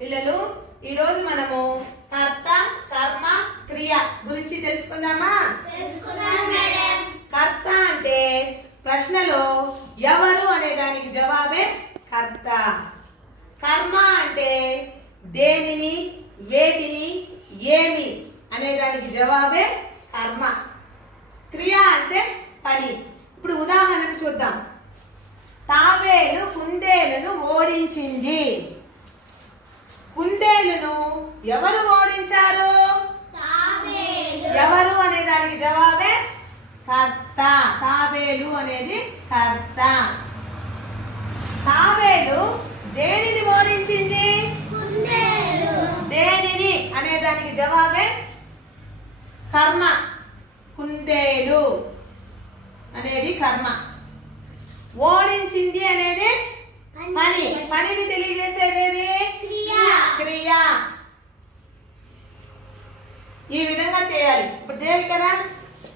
పిల్లలు ఈరోజు మనము కర్త కర్మ క్రియ గురించి తెలుసుకుందామా? కర్త అంటే ప్రశ్నలో ఎవరు అనే దానికి జవాబే కర్త. కర్మ అంటే దేనిని వేటిని ఏమి అనే దానికి జవాబే కర్మ. క్రియ అంటే పని. ఇప్పుడు ఉదాహరణకు చూద్దాం. తాబేలు కుందేలును ఓడించింది. కుందేలును ఎవరు ఓడించారు? ఎవరు అనే దానికి జవాబే కర్త. తాబేలు అనేది కర్త. తాబేలు దేనిని ఓడించింది? కుందేలు. దేనిని అనే దానికి జవాబే కర్మ. కుందేలు అనేది కర్మ. ఓడించింది అనేది క్రియ. ఈ విధంగా చేయాలి. ఇప్పుడు దేవి కదా?